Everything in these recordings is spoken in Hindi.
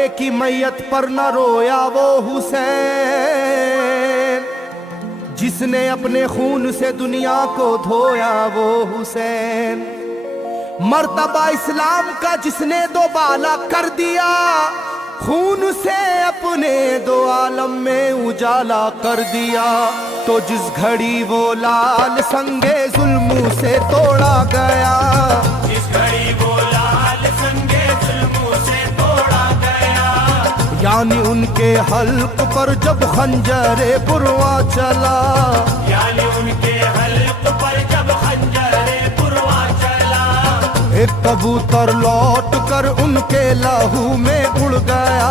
बेटे की मैयत पर न रोया वो हुसैन, जिसने अपने खून से दुनिया को धोया वो हुसैन। मर्तबा इस्लाम का जिसने दोबाला कर दिया, खून से अपने दो आलम में उजाला कर दिया। तो जिस घड़ी वो लाल संगे जुल्म से तोड़ा गया, जिस घड़ी वो लाल संगे जुल्म से तोड़ा गया, यानी उनके हल्क पर जब खंजरे पुरवा चला, यानी उनके हल्क पर जब खंजरे पुरवा चला, एक कबूतर लौट कर उनके लहू में उड़ गया,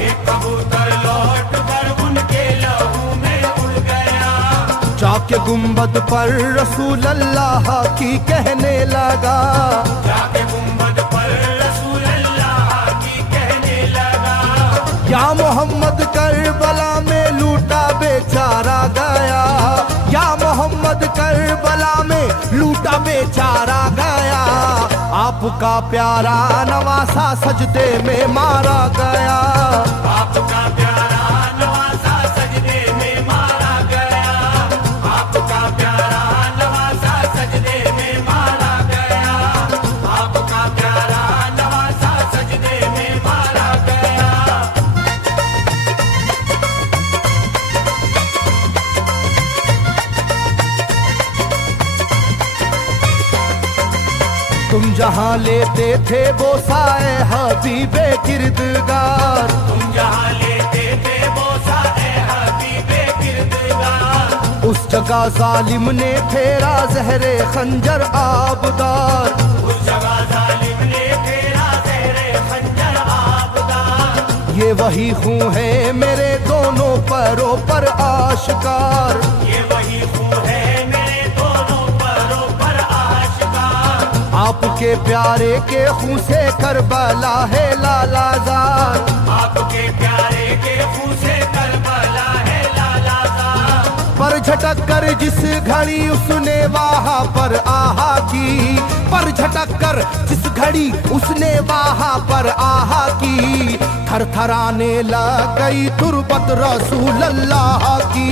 एक कबूतर लौट कर उनके लहू में उड़ गया। जाके गुंबद पर रसूल अल्लाह की कहने लगा, जाके गुंबद पर रसूल अल्लाह की कहने लगा, या मोहम्मद करबला में लूटा बेचारा गया, या मोहम्मद करबला में लूटा बेचारा गया। आपका प्यारा नवासा सजदे में मारा गया, आपका प्यारा नवासा सजदे में मारा गया, आपका प्यारा नवासा सजदे में मारा गया, आपका प्यारा नवासा सजदे में मारा गया। तुम जहाँ लेते थे वो साए हबीबे किरदगार, तुम जहाँ लेते थे बोसा ए हबीबे किरदगार, उस जगह जालिम ने फेरा जहरे खंजर आबदार। उस जगह जालिम ने फेरा ज़हरे खंजर आबदार। ये वही खून है मेरे दोनों पैरों पर आश्कार, ये वही खून है मेरे दोनों पैरों पर आश्कार। आपके प्यारे के खून से करबला है लालाजार, आपके प्यारे के खून से करबला है लालाजार। पर झटक कर जिस घड़ी उसने वहाँ पर आहा की, पर झटक कर जिस घड़ी उसने वहाँ पर आहा की, थरथराने लग गई तुरबत रसूल अल्लाह की,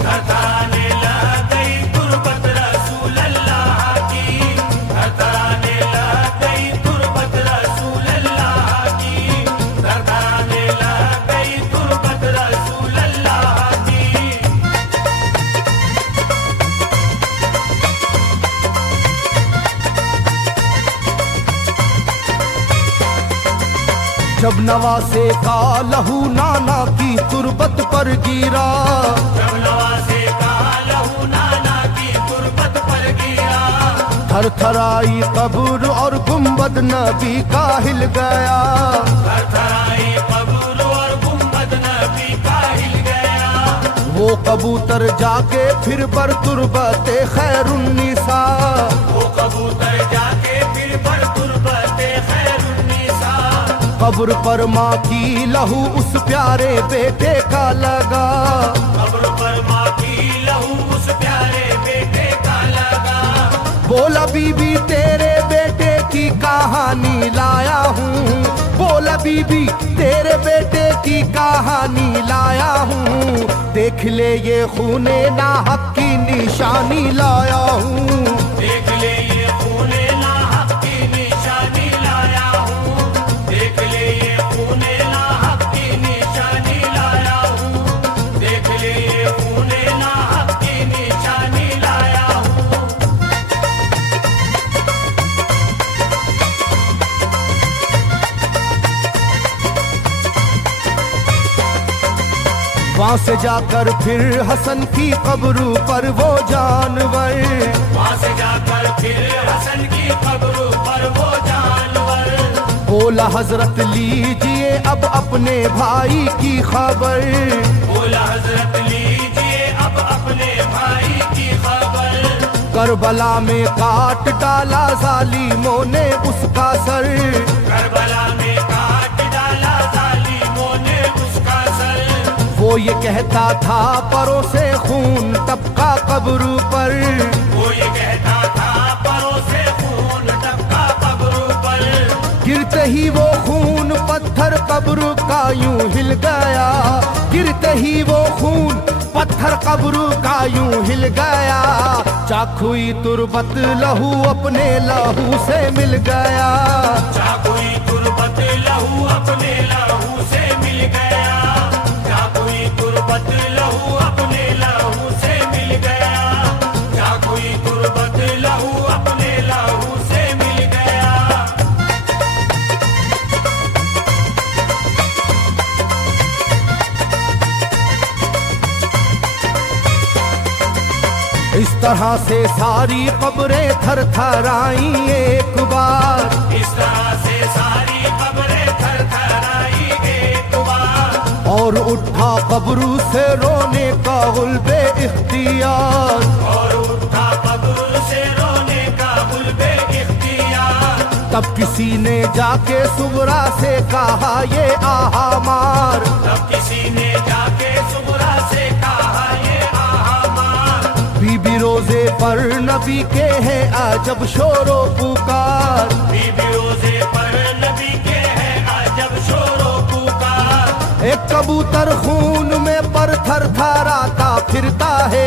थरथराने लग गई तुरबत रसूल अल्लाह की, थरथराने लग गई तुरबत रसूल अल्लाह की, थरथराने लग गई तुरबत रसूल अल्लाह की। जब नवासे का लहू नाना की तुरबत पर गिरा, जब नवासे का लहू नाना की तुरबत पर गिरा, थरथराई कब्र और गुंबद नबी का हिल गया। थरथराई कब्र और गुंबद नबी का हिल गया। वो कबूतर जाके फिर पर तुरबते खैरुन्निसा, वो कबूतर जाके फिर पर तुरबते खैरुन्निसा, कब्र पर माँ की लहू उस प्यारे बेटे का लगा, कब्र पर माँ की लहू उस प्यारे बेटे का लगा। बोला बीबी तेरे बेटे की कहानी लाया हूँ, बोला बीबी तेरे बेटे की कहानी लाया हूँ, देख ले ये खूने नाहक की निशानी लाया हूँ, देख ले ये खूने नाहक की निशानी लाया हूँ, देख ले ये खूने नाहक की निशानी लाया हूँ, देख ले ये खूने नाहक की निशानी लाया हूँ। वहाँ से जाकर फिर हसन की कब्र पर वो जानवर, वहाँ से जाकर फिर हसन की कब्र पर वो जानवर, बोला हजरत लीजिए अब अपने भाई की खबर, बोला हजरत लीजिए अब अपने भाई की खबर। करबला में काट डाला जालिमों ने उसका सर, करबला में काट डाला जालिमों ने उसका सर। वो ये कहता था परों से खून टपका कब्र पर, वो ये कहता था परों से खून टपका कब्र पर। गिरते ही वो खून पत्थर कब्र का यूं हिल गया, गिरते ही वो खून पत्थर कब्र का यूं हिल गया। चाकुई तुरबत लहू अपने लहू से मिल गया, चाकुई तुरबत लहू अपने लहू से मिल गया, चाकुई तुरबत लहू अपने लहू से मिल गया, चाकुई तुरबत लहू अपने लहू से मिल गया। इस तरह से सारी कब्रें थर थराई एक बार, इस तरह से सारी कब्रें थर थराई एक बार, और उठा कब्र से रोने का गुल्बे इख्तियार, और उठा कब्र से रोने का गुल्बे इख्तियार। तब किसी ने जाके सुगरा से कहा ये आहा मार, तब किसी ने जाके सुगरा से कहा ये आहा मार। बीबी रोजे पर नबी के हैं अजब शोरो पुकार, बीबी रोजे पर नबी के हैं अजब शोरो पुकार। एक कबूतर खून में पर थर थराता फिरता है,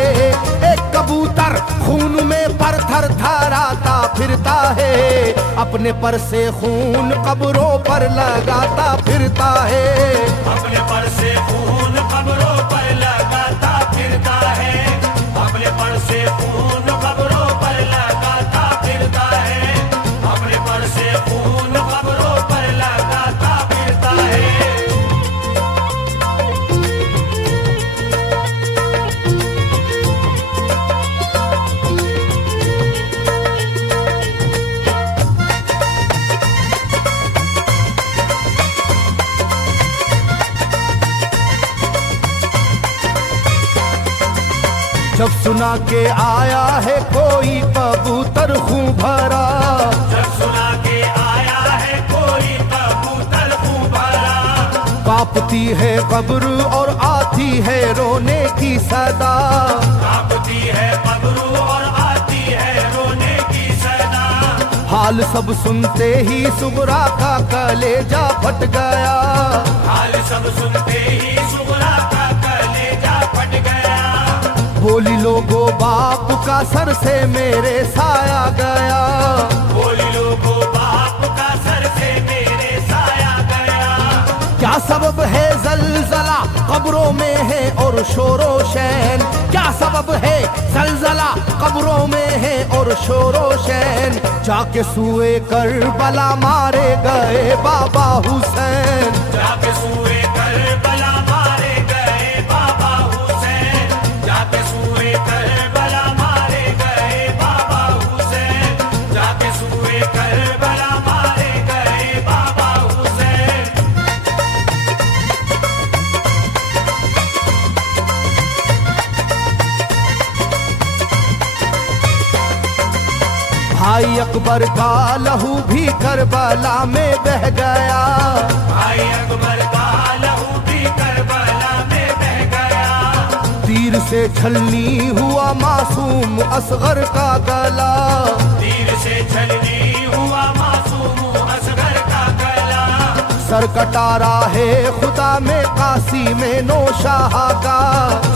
एक कबूतर खून में पर थर थराता फिरता है, अपने पर से खून कब्रों पर लगाता फिरता है, अपने पर से खून कब्रों पर लगाता फिरता है, अपने पर से खून कब्रों पर लगाता फिरता है, अपने पर से खून कब्रों पर लगाता फिरता है। जब सुना के आया है कोई कबूतर खूं भरा, जब सुना के आया है कोई कबूतर खूं भरा, कांपती है कब्र और आती है रोने की सदा, कांपती है कब्र और आती है रोने की सदा। हाल सब सुनते ही सुगरा का कलेजा फट गया, हाल सब सुनते ही सुगरा का कलेजा फट गया। बोली लोगो बाप का सर से मेरे साया गया, बोली लोगो बाप का सर से मेरे साया गया। क्या सबब है जलजला कब्रों में है और शोरो शैन, क्या सबब है जलजला कब्रों में है और शोरो शैन। जाके सुए करबला मारे गए बाबा हुसैन, जाके सुए करबला मारे गए बाबा हुसैन, जाके सुए करबला मारे गए बाबा हुसैन, जाके सुए करबला मारे गए बाबा हुसैन। भाई अकबर का लहू भी करबला में बह गया, भाई अकबर का लहू भी करबला में बह गया। तीर से छलनी हुआ मासूम असगर का गला, तीर से छलनी हुआ मासूम असगर का गला। सर कटारा है खुदा में काशी में नौशाह का,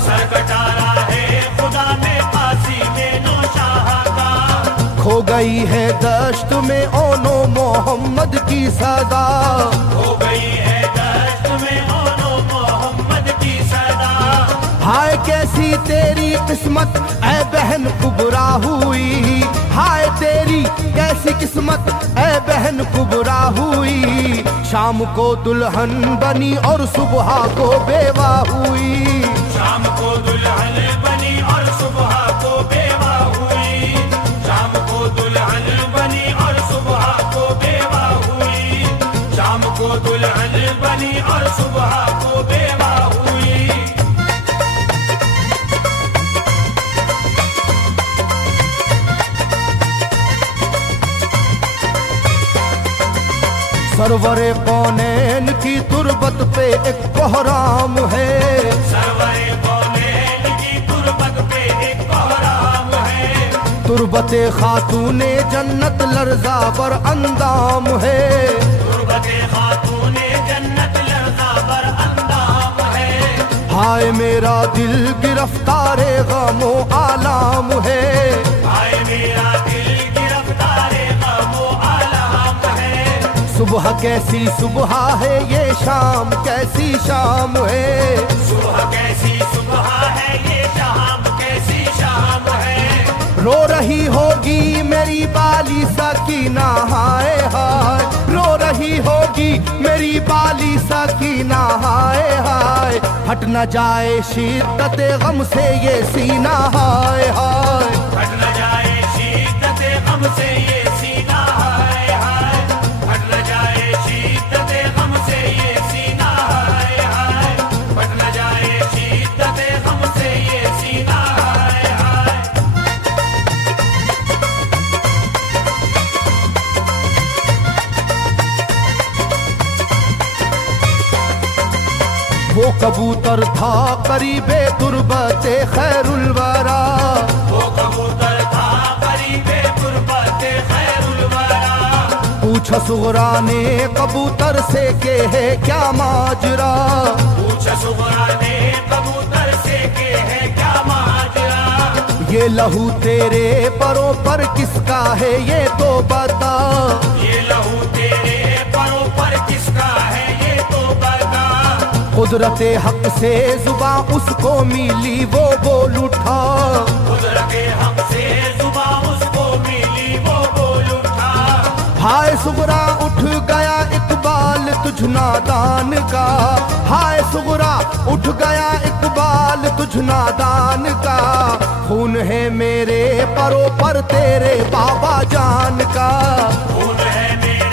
सर कटारा है खुदा में काशी में नौशाह का। खो गई है दश्त में ओनो मोहम्मद की सदा, हो गई है दश्त में ओनो मोहम्मद की सदा। हाय कैसी तेरी किस्मत ऐ बहन कुबरा हुई, हाय तेरी कैसी किस्मत ऐ बहन कुबरा हुई। शाम को दुल्हन बनी और सुबह को बेवा हुई, शाम को दुल्हन बनी और सुबह को बेवा हुई, शाम को दुल्हन बनी और सुबह को बेवा हुई, शाम को दुल्हन बनी और सुबह को बेवा हुई। सरवरे कौनैन की तुरबत पे एक कोहराम है, सरवरे कौनैन की तुरबत पे एक कोहराम है। तुरबते खातूने जन्नत लर्जा पर अंदाम है, सुहबते खातूने जन्नत लर्जा बर अंदाम है। हाय मेरा दिल गिरफ्तारे गमो आलाम है। हाय मेरा दिल गिरफ्तारे गमो आलाम है। सुबह कैसी सुबह है ये शाम कैसी शाम है। सुबह कैसी सुबह है ये शाम कैसी शाम है। रो रही होगी मेरी बाली सकीना हाय हाय। रो रही होगी मेरी बाली सकीना हाय हाय। हट न जाए शिद्दत गम से ये सीना हाय हाय। हट न जाए शिद्दत गम से ये सीना हाय हाय। हट न जाए शिद्दत गम से ये सीना हाय हाय। हट न जाए शिद्दत गम से ये सीना हाय हाय। वो कबूतर था करीबे तुरबते खैरुल वरा। वो कबूतर था करीबे तुरबते खैरुल वरा। पूछा सुगरा ने कबूतर से के है क्या माजरा। पूछा सुगरा ने कबूतर से के है क्या माजरा। ये लहू तेरे परों पर किसका है ये तो बता। ये लहू तेरे परों पर किसका है ये तो बता। कुदरते हक से जुबा उसको मिली वो बोल उठा। कुदरते हक से जुबा उसको मिली वो बोल उठा। हाय सुगरा उठ गया इकबाल तुझ नादान का। हाय सुगरा उठ गया इकबाल तुझ नादान का। खून है मेरे परों पर तेरे बाबा जान का। खून है मेरे